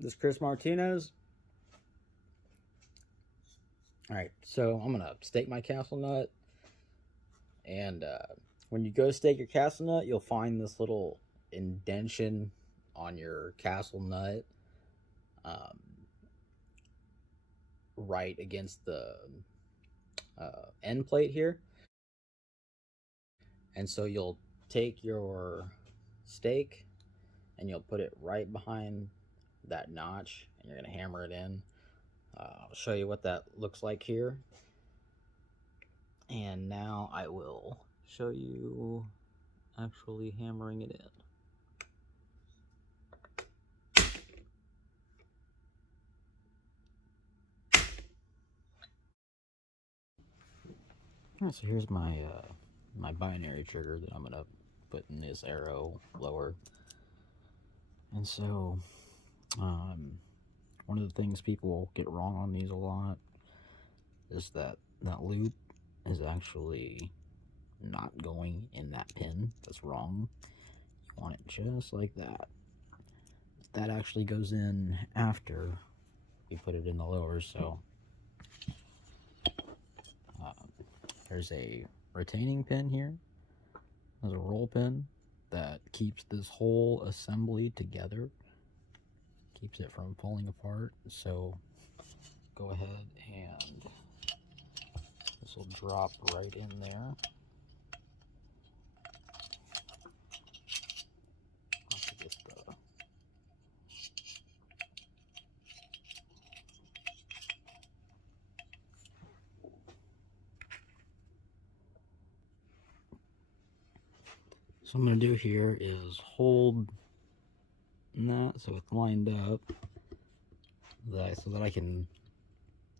This is Chris Martinez. Alright, so I'm gonna stake my castle nut, and when you go stake your castle nut, you'll find this little indentation on your castle nut, um, right against the end plate here. And so you'll take your stake and you'll put it right behind that notch, and you're gonna hammer it in. I'll show you what that looks like here. And now I will show you actually hammering it in. Alright, so here's my my binary trigger that I'm gonna put in this Aero lower. And so one of the things people get wrong on these a lot is that loop is actually not going in that pin. That's wrong. You want it just like that. That actually goes in after we put it in the lower. So there's a retaining pin here. There's a roll pin that keeps this whole assembly together, keeps it from falling apart. So go ahead and this will drop right in there. So what I'm going to do here is hold that so it's lined up, so that I can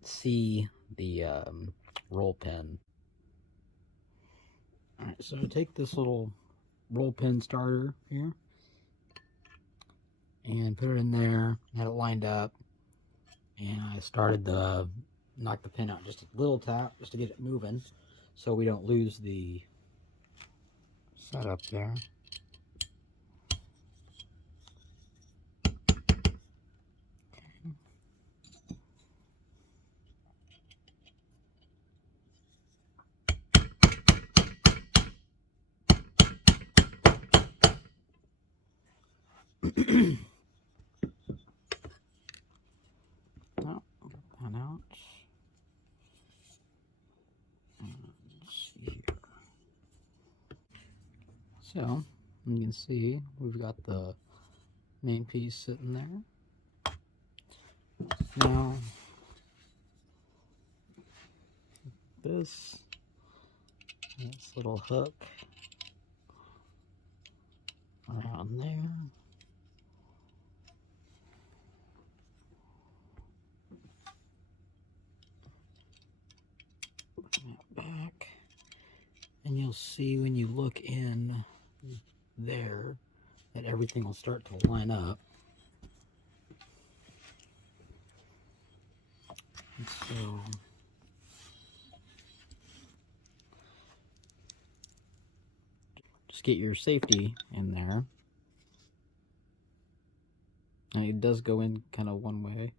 see the roll pin. Alright, so take this little roll pin starter here and put it in there, had it lined up, and I started to knock the pin out just a little tap just to get it moving so we don't lose the setup there. Oh, get that out. Let's see here. So you can see we've got the main piece sitting there. Now this little hook around there. Putting that back, and you'll see when you look in there that everything will start to line up. And so just get your safety in there. And it does go in kind of one way,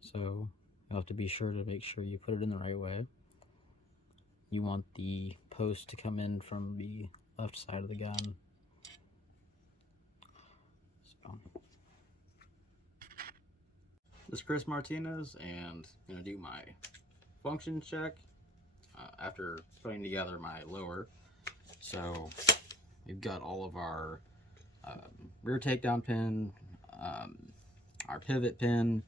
so you'll have to be sure to make sure you put it in the right way. You want the post to come in from the left side of the gun. So, this is Chris Martinez, and I'm going to do my function check after putting together my lower. So we've got all of our rear takedown pin, our pivot pin,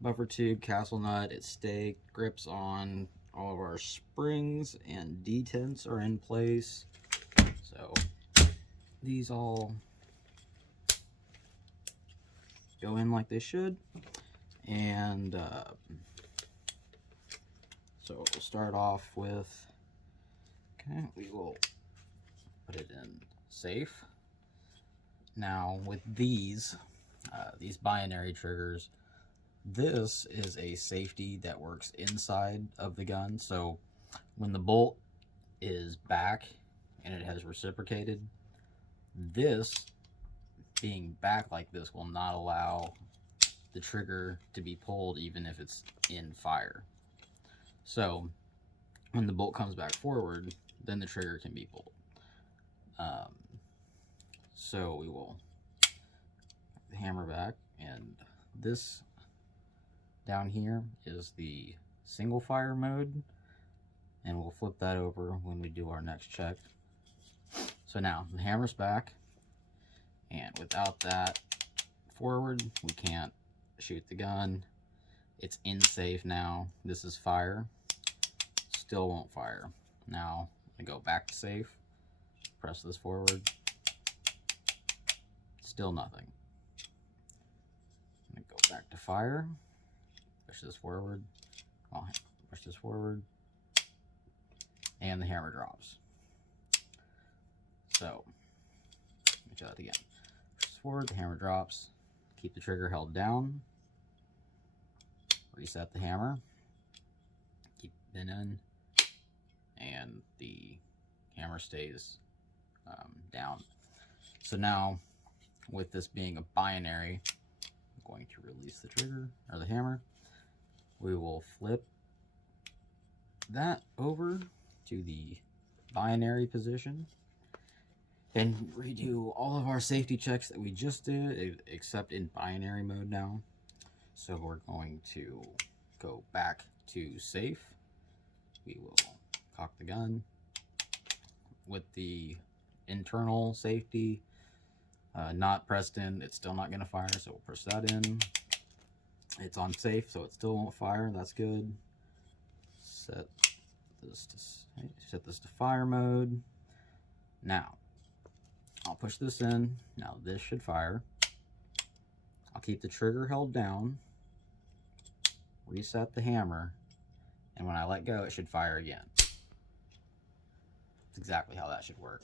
buffer tube, castle nut, it's staked, grips on, all of our springs and detents are in place. So these all go in like they should. And so we'll start off with, okay, we will put it in safe. Now with these binary triggers, this is a safety that works inside of the gun. So when the bolt is back and it has reciprocated, this being back like this will not allow the trigger to be pulled even if it's in fire. So when the bolt comes back forward, then the trigger can be pulled. So we will the hammer back, and this down here is the single fire mode, and we'll flip that over when we do our next check. So now the hammer's back, and without that forward, we can't shoot the gun. It's in safe now. This is fire. Still won't fire. Now I go back to safe, press this forward, still nothing. I'm gonna go back to fire, push this forward, I'll push this forward, and the hammer drops. So let me try that again. Push this forward, the hammer drops, keep the trigger held down, reset the hammer, keep the pin in, and the hammer stays down. So now, with this being a binary, I'm going to release the trigger, or the hammer. We will flip that over to the binary position and redo all of our safety checks that we just did, except in binary mode now. So we're going to go back to safe. We will cock the gun with the internal safety not pressed in. It's still not going to fire, so we'll push that in. It's on safe, so it still won't fire. That's good. Set this to fire mode. Now I'll push this in. Now this should fire. I'll keep the trigger held down, reset the hammer, and when I let go, it should fire again. That's exactly how that should work.